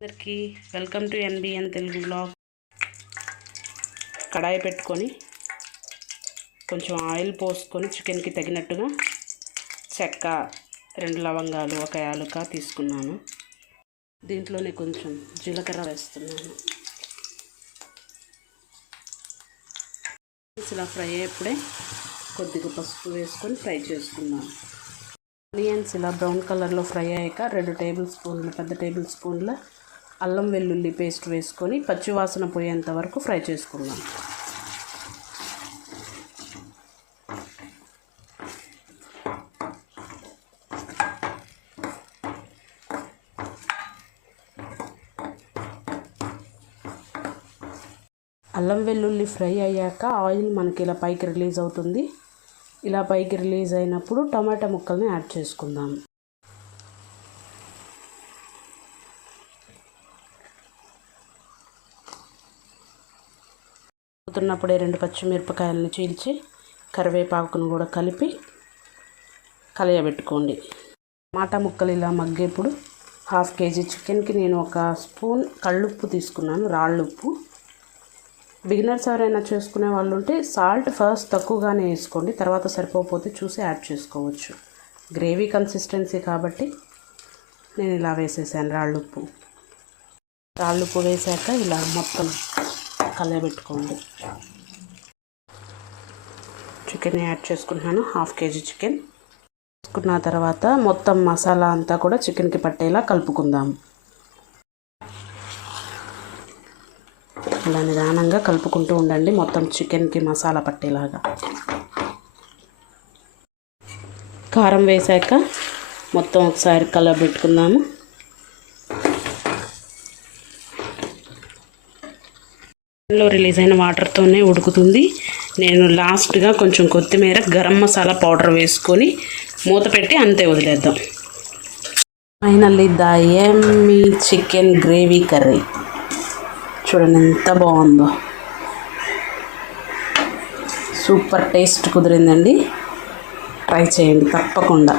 అందరికీ welcome to NBN Telugu blog. కడాయి పెట్టుకొని కొంచెం ఆయిల్ పోసుకొని చికెన్కి తగినట్టుగా చెక్క, 2 లవంగాలు, 1 యాలుక తీసుకున్నాను. దీంట్లోనే కొంచెం జీలకర్ర వేస్తున్నాను. ఇలా ఫ్రై అయ్యేప్పుడే కొద్దిగా పసుపు వేసుకొని ఫ్రై చేసుకున్నాను. ఆనియన్స్ ఇలా బ్రౌన్ కలర్లో ఫ్రై అయ్యాక 2 టేబుల్ స్పూన్లు, పెద్ద టేబుల్ స్పూన్ల అల్లం వెల్లుల్లి పేస్ట్ వేసుకొని పచ్చివాసన పోయేంత వరకు ఫ్రై చేసుకున్నాం. అల్లం వెల్లుల్లి ఫ్రై అయ్యాక ఆయిల్ మనకి ఇలా పైకి రిలీజ్ అవుతుంది. ఇలా పైకి రిలీజ్ అయినప్పుడు టమాటా ముక్కల్ని యాడ్ చేసుకుందాం. అవుతున్నప్పుడే 2 పచ్చిమిరపకాయలను చీల్చి కరివేపాకును కూడా కలిపి కలయబెట్టుకోండి. టమాటా ముక్కలు ఇలా మగ్గేప్పుడు 1/2 కేజీ చికెన్కి నేను 1 స్పూన్ కళ్ళుప్పు తీసుకున్నాను, రాళ్ళుప్పు. బిగినర్స్ ఎవరైనా చేసుకునే వాళ్ళు ఉంటే సాల్ట్ ఫస్ట్ తక్కువగానే వేసుకోండి, తర్వాత సరిపోతే చూసి యాడ్ చేసుకోవచ్చు. గ్రేవీ కన్సిస్టెన్సీ కాబట్టి నేను ఇలా వేసేసాను రాళ్ళుప్పు. రాళ్ళుప్పు వేసాక ఇలా మొత్తం కలయబెట్టుకోండి. చికెన్ యాడ్ చేసుకుంటున్నాను. 1/2 కేజీ చికెన్ వేసుకున్న తర్వాత మొత్తం మసాలా అంతా కూడా చికెన్కి పట్టేలా కలుపుకుందాం. ఇలా నిదానంగా కలుపుకుంటూ ఉండండి, మొత్తం చికెన్కి మసాలా పట్టేలాగా. కారం వేసాక మొత్తం ఒకసారి కలబెట్టుకుందాము. లో రిలీజ్ అయిన వాటర్తోనే ఉడుకుతుంది. నేను లాస్ట్గా కొంచెం కొత్తిమీర, గరం మసాలా పౌడర్ వేసుకొని మూత పెట్టి అంతే వదిలేద్దాం. Finally the yummy chicken gravy curry చూడండి ఎంత బాగుందో. Super taste కుదిరిందండి. ట్రై చేయండి తప్పకుండా.